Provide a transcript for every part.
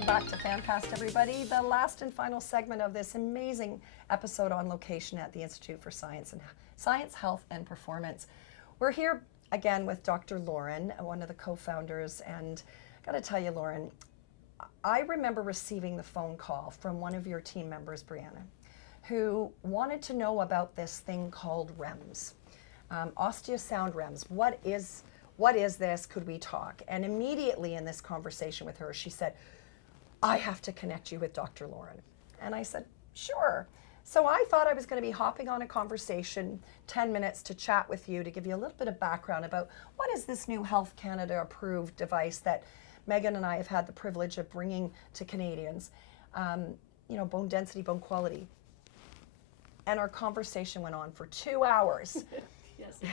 Welcome back to PHAMCAST, everybody. The last and final segment of this amazing episode on location at the Institute for Science, Health, and Performance. We're here again with Dr. Lauren, one of the co-founders, and I got to tell you, Lauren, I remember receiving the phone call from one of your team members, Brianna, who wanted to know about this thing called REMS, osteosound REMS. What is this? Could we talk? And immediately in this conversation with her, she said, I have to connect you with Dr. Lauren. And I said, sure. So I thought I was going to be hopping on a conversation, 10 minutes to chat with you to give you a little bit of background about what is this new Health Canada approved device that Megan and I have had the privilege of bringing to Canadians, bone density, bone quality. And our conversation went on for 2 hours. Yes, it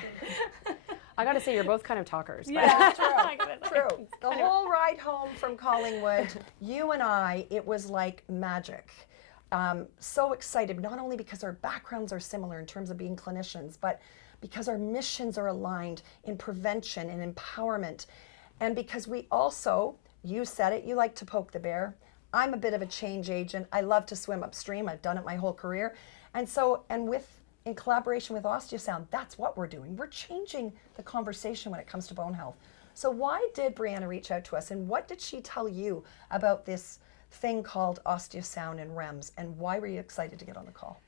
did. I got to say, you're both kind of talkers. Yeah, true. The whole ride home from Collingwood, you and I, it was like magic. So excited, not only because our backgrounds are similar in terms of being clinicians, but because our missions are aligned in prevention and empowerment. And because we also, you said it, you like to poke the bear. I'm a bit of a change agent. I love to swim upstream. I've done it my whole career. And so, in collaboration with Osteosound, that's what we're doing. We're changing the conversation when it comes to bone health. So why did Brianna reach out to us, and what did she tell you about this thing called Osteosound and REMS, and why were you excited to get on the call?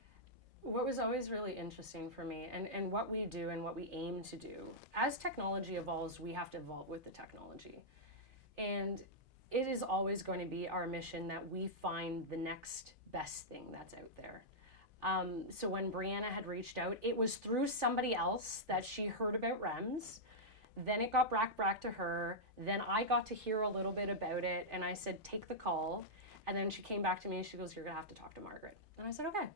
What was always really interesting for me, and what we do and what we aim to do, as technology evolves, we have to evolve with the technology. And it is always going to be our mission that we find the next best thing that's out there. So when Brianna had reached out, it was through somebody else that she heard about REMS. Then it got back to her. Then I got to hear a little bit about it, and I said, take the call. And then she came back to me and she goes, you're gonna have to talk to Margaret. And I said, okay.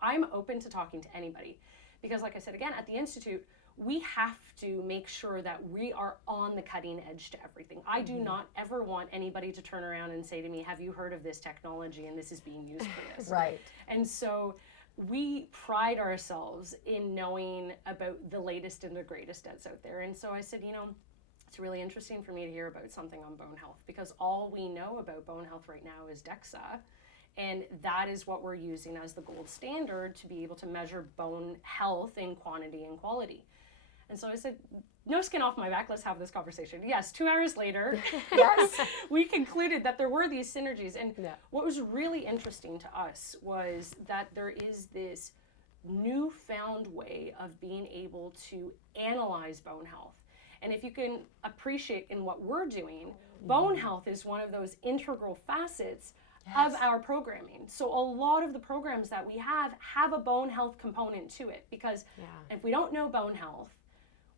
I'm open to talking to anybody. Because like I said, again, at the Institute, we have to make sure that we are on the cutting edge to everything. I do not ever want anybody to turn around and say to me, have you heard of this technology and this is being used for this? Right. And so we pride ourselves in knowing about the latest and the greatest that's out there. And so I said, it's really interesting for me to hear about something on bone health, because all we know about bone health right now is DEXA. And that is what we're using as the gold standard to be able to measure bone health in quantity and quality. And so I said, no skin off my back, let's have this conversation. Yes, 2 hours later, yes, we concluded that there were these synergies. And what was really interesting to us was that there is this newfound way of being able to analyze bone health. And if you can appreciate in what we're doing, bone health is one of those integral facets of our programming. So a lot of the programs that we have a bone health component to it, because if we don't know bone health,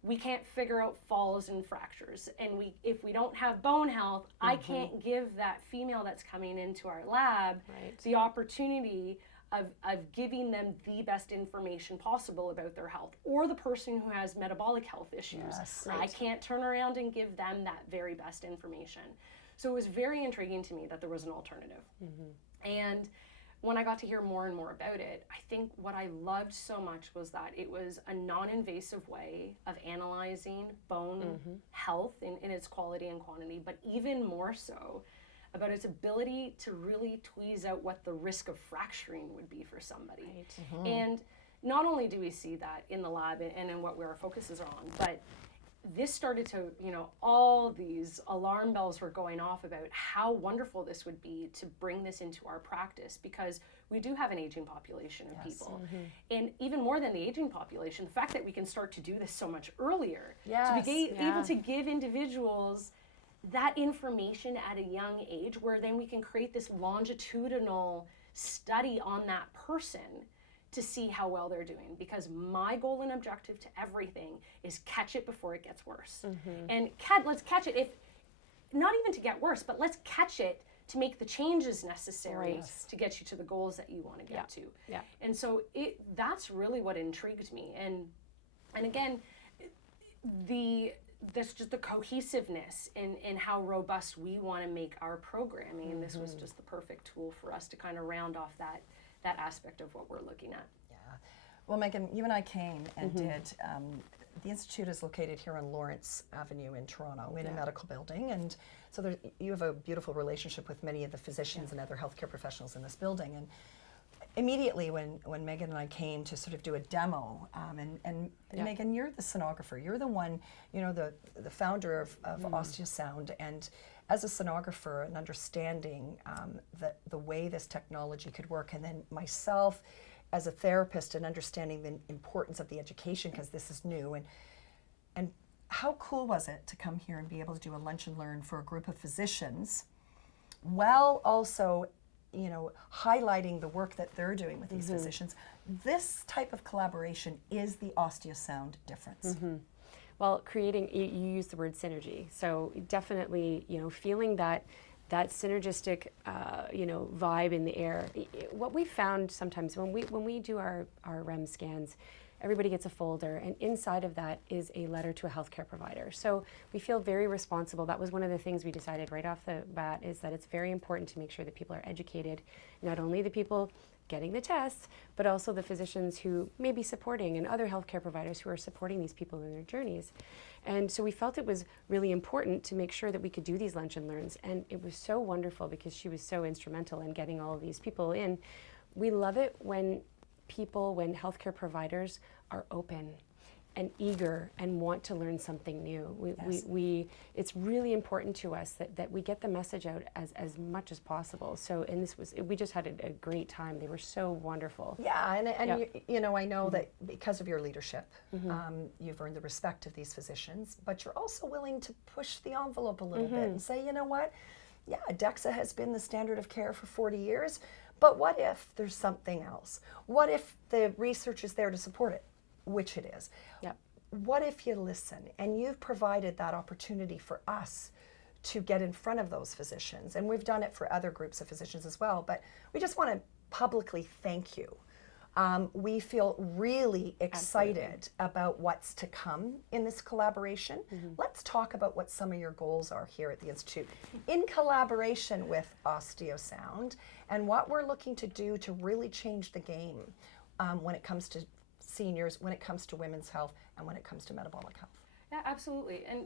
we can't figure out falls and fractures. And if we don't have bone health, I can't give that female that's coming into our lab the opportunity of giving them the best information possible about their health, or the person who has metabolic health issues. Yes, I can't turn around and give them that very best information. So it was very intriguing to me that there was an alternative. And when I got to hear more and more about it, I think what I loved so much was that it was a non-invasive way of analyzing bone health in its quality and quantity, but even more so about its ability to really tweeze out what the risk of fracturing would be for somebody. And not only do we see that in the lab and in what our focuses are on, but this started to, all these alarm bells were going off about how wonderful this would be to bring this into our practice, because we do have an aging population of people. And even more than the aging population, the fact that we can start to do this so much earlier, to be able to give individuals that information at a young age, where then we can create this longitudinal study on that person to see how well they're doing. Because my goal and objective to everything is catch it before it gets worse. And let's catch it, if not even to get worse, but let's catch it to make the changes necessary to get you to the goals that you want to get to. And so that's really what intrigued me. And again, that's just the cohesiveness in how robust we want to make our programming. And this was just the perfect tool for us to kind of round off that aspect of what we're looking at. Well, Megan, you and I came and did the Institute is located here on Lawrence Avenue in Toronto in a Yeah. medical building, and so you have a beautiful relationship with many of the physicians and other healthcare professionals in this building. And immediately when Megan and I came to sort of do a demo, and Yeah. Megan, you're the sonographer. You're the one, you know, the founder of Osteosound, and as a sonographer and understanding the way this technology could work, and then myself as a therapist and understanding the importance of the education because this is new, and how cool was it to come here and be able to do a lunch and learn for a group of physicians, while also, you know, highlighting the work that they're doing with these physicians. This type of collaboration is the Osteosound difference. Well, creating, you use the word synergy. So definitely, you know, feeling that synergistic, you know, vibe in the air. What we found sometimes when we do our REM scans, everybody gets a folder, and inside of that is a letter to a healthcare provider. So we feel very responsible. That was one of the things we decided right off the bat, is that it's very important to make sure that people are educated, not only the people getting the tests, but also the physicians who may be supporting, and other healthcare providers who are supporting these people in their journeys. And so we felt it was really important to make sure that we could do these lunch and learns, and it was so wonderful because she was so instrumental in getting all of these people in. We love it when healthcare providers are open and eager and want to learn something new. It's really important to us that we get the message out as much as possible. So, and we just had a great time. They were so wonderful. Yeah, and Yep. you know, I know that because of your leadership, you've earned the respect of these physicians, but you're also willing to push the envelope a little bit and say, you know what, yeah, DEXA has been the standard of care for 40 years, but what if there's something else? What if the research is there to support it, which it is? Yep. What if you listen? And you've provided that opportunity for us to get in front of those physicians. And we've done it for other groups of physicians as well. But we just want to publicly thank you. We feel really excited about what's to come in this collaboration. Let's talk about what some of your goals are here at the Institute in collaboration with Osteosound, and what we're looking to do to really change the game when it comes to seniors, when it comes to women's health, and when it comes to metabolic health. Yeah, absolutely. And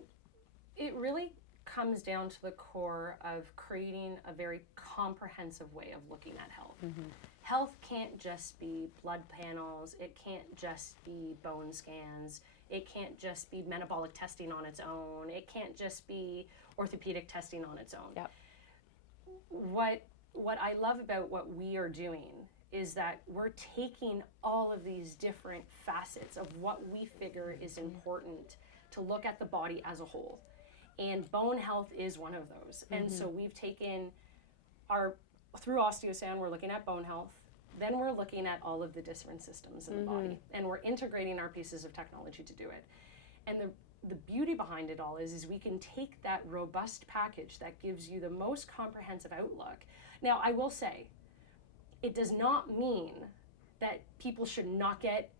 it really comes down to the core of creating a very comprehensive way of looking at health. Health can't just be blood panels, it can't just be bone scans, it can't just be metabolic testing on its own, it can't just be orthopedic testing on its own. Yep. What I love about what we are doing is that we're taking all of these different facets of what we figure is important to look at the body as a whole. And bone health is one of those. And so we've taken through Osteosound, we're looking at bone health, then we're looking at all of the different systems in the body, and we're integrating our pieces of technology to do it. And the beauty behind it all is we can take that robust package that gives you the most comprehensive outlook. Now, I will say, it does not mean that people should not get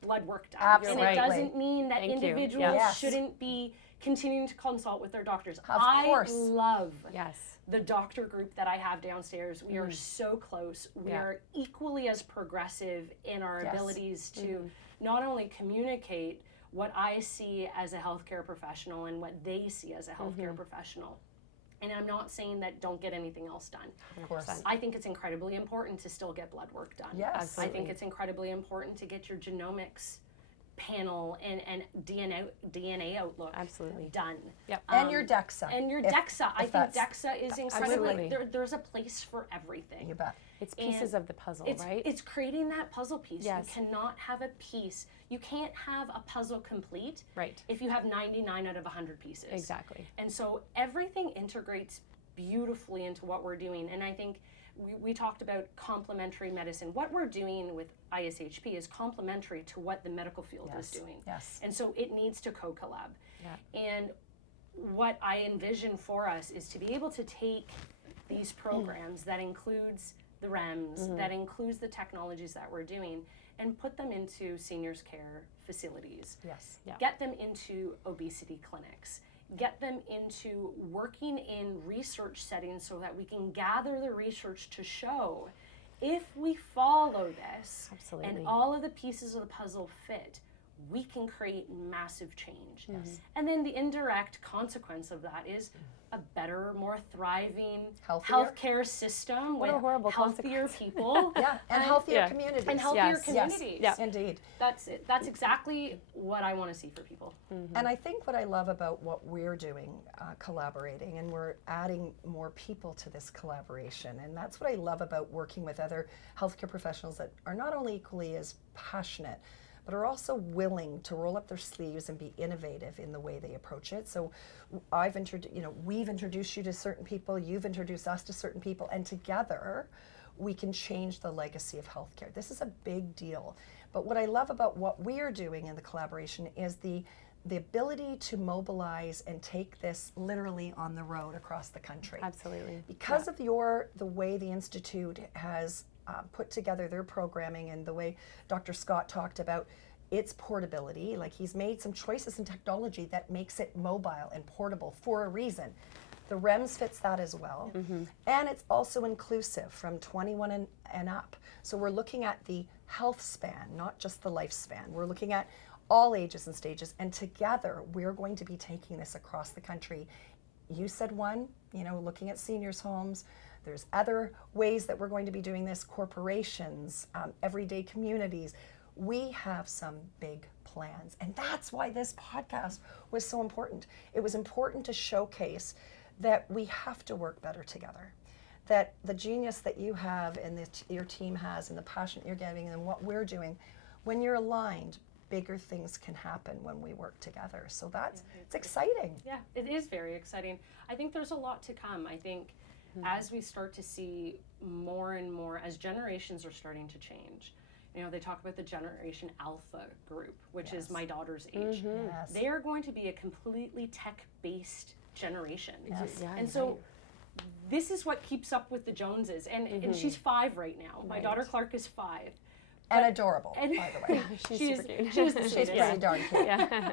blood work done. Absolutely. And it doesn't mean that Thank you. individuals Yes. shouldn't be continuing to consult with their doctors. Of course. I love Yes. the doctor group that I have downstairs. We are so close. We are equally as progressive in our abilities to not only communicate what I see as a healthcare professional and what they see as a healthcare professional. And I'm not saying that don't get anything else done. Of course. I think it's incredibly important to still get blood work done. Yes. Absolutely. I think it's incredibly important to get your genomics panel and DNA outlook Absolutely. done. Yep. And your DEXA. And your if- DEXA. I if think that's- DEXA is incredibly, Absolutely. there's a place for everything. You bet. It's pieces of the puzzle, It's, right? it's creating that puzzle piece. Yes. You cannot have a piece. You can't have a puzzle complete Right. if you have 99 out of 100 pieces. Exactly. And so everything integrates beautifully into what we're doing. And I think we talked about complementary medicine. What we're doing with ISHP is complementary to what the medical field is doing. Yes. And so it needs to co-collab. Yeah. And what I envision for us is to be able to take these programs that includes the REMS, that includes the technologies that we're doing, and put them into seniors care facilities. Yes. Yeah. Get them into obesity clinics. Get them into working in research settings so that we can gather the research to show if we follow this Absolutely. and all of the pieces of the puzzle fit, we can create massive change. And then the indirect consequence of that is a better, more thriving Healthier. healthcare system What a with horrible healthier people. Yeah, and healthier Yeah. communities. And healthier Yes. communities. Yes, indeed. That's it. That's exactly what I want to see for people. And I think what I love about what we're doing, collaborating, and we're adding more people to this collaboration, and that's what I love about working with other healthcare professionals that are not only equally as passionate, but are also willing to roll up their sleeves and be innovative in the way they approach it. So we've introduced you to certain people, you've introduced us to certain people, and together we can change the legacy of healthcare. This is a big deal. But what I love about what we're doing in the collaboration is the ability to mobilize and take this literally on the road across the country. Absolutely. Because of the way the Institute has put together their programming and the way Dr. Scott talked about its portability, like he's made some choices in technology that makes it mobile and portable for a reason. The REMS fits that as well. And it's also inclusive from 21 and up. So we're looking at the health span, not just the lifespan. We're looking at all ages and stages, and together we're going to be taking this across the country. You said one, looking at seniors' homes. There's other ways that we're going to be doing this, corporations, everyday communities. We have some big plans, and that's why this podcast was so important. It was important to showcase that we have to work better together, that the genius that you have and that your team has and the passion you're giving and what we're doing, when you're aligned, bigger things can happen when we work together. So it's exciting. Yeah, it is very exciting. I think there's a lot to come. I think as we start to see more and more, as generations are starting to change, they talk about the Generation Alpha group, which is my daughter's age. Yes. They are going to be a completely tech-based generation. Yes. Yeah, And so this is what keeps up with the Joneses. And she's 5 right now. My daughter Clark is 5. And adorable, by the way. She's super cute. She's the She's sweetest. pretty darn cute. Yeah.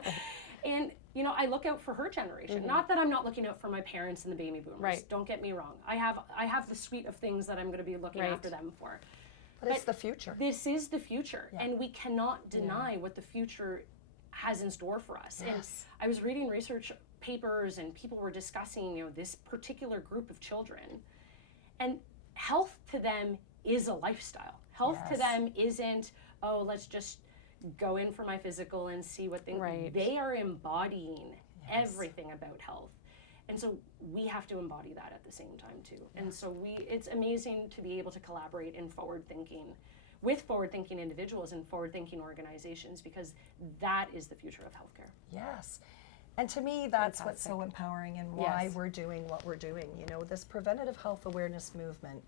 And, I look out for her generation. Not that I'm not looking out for my parents and the baby boomers. Right. Don't get me wrong. I have the suite of things that I'm going to be looking Right. after them for. But it's the future. This is the future. And we cannot deny what the future has in store for us. Yes. And I was reading research papers and people were discussing, this particular group of children. And health to them is a lifestyle. Health to Yes. them isn't, let's just go in for my physical and see what things. Right. They are embodying everything about health. And so we have to embody that at the same time too. And so it's amazing to be able to collaborate in with forward-thinking individuals and forward-thinking organizations, because that is the future of healthcare. Yes. And to me, that's what's so empowering and why we're doing what we're doing. This preventative health awareness movement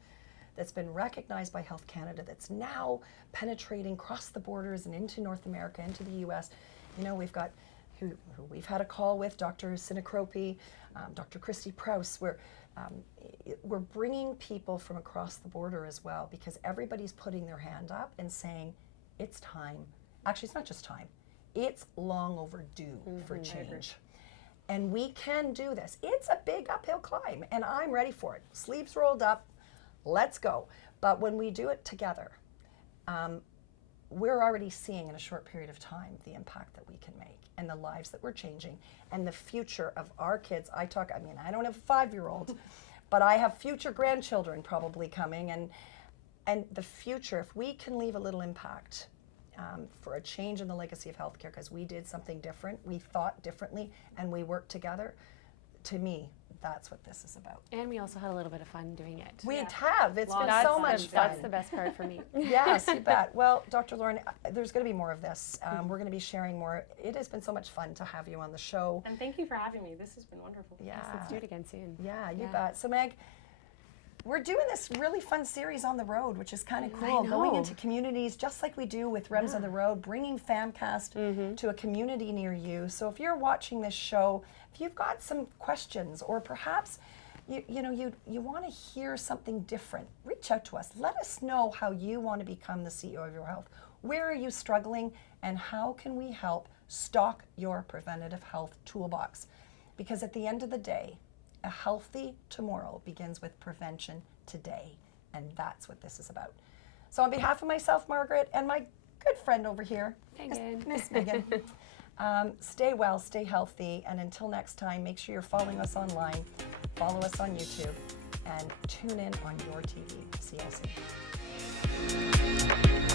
that's been recognized by Health Canada, that's now penetrating across the borders and into North America, into the US. We've got who we've had a call with, Dr. Sonographer, Dr. Christy Prouse, where we're bringing people from across the border as well, because everybody's putting their hand up and saying, it's time. Actually, it's not just time. It's long overdue for change. And we can do this. It's a big uphill climb, and I'm ready for it. Sleeves rolled up, let's go. But when we do it together, we're already seeing in a short period of time the impact that we can make and the lives that we're changing and the future of our kids. I don't have a 5-year-old, but I have future grandchildren probably coming, and the future, if we can leave a little impact for a change in the legacy of healthcare, because we did something different, we thought differently, and we worked together, to me, that's what this is about. And we also had a little bit of fun doing it. We have. It's been That's so much fun. That's the best part for me. Yes, you bet. Well, Dr. Lauren, there's going to be more of this. We're going to be sharing more. It has been so much fun to have you on the show. And thank you for having me. This has been wonderful. Yeah. Let's do it again soon. Yeah, you bet. So, Meg, we're doing this really fun series on the road, which is kind of cool, going into communities just like we do with REMS on the Road, bringing PHAMCAST to a community near you. So if you're watching this show, if you've got some questions, or perhaps you want to hear something different, reach out to us. Let us know how you want to become the CEO of your health. Where are you struggling, and how can we help stock your preventative health toolbox? Because at the end of the day, a healthy tomorrow begins with prevention today, and that's what this is about. So on behalf of myself, Margaret, and my good friend over here, Megan. Miss Megan. Stay well, stay healthy, and until next time, make sure you're following us online, follow us on YouTube, and tune in on your TV. See you all soon.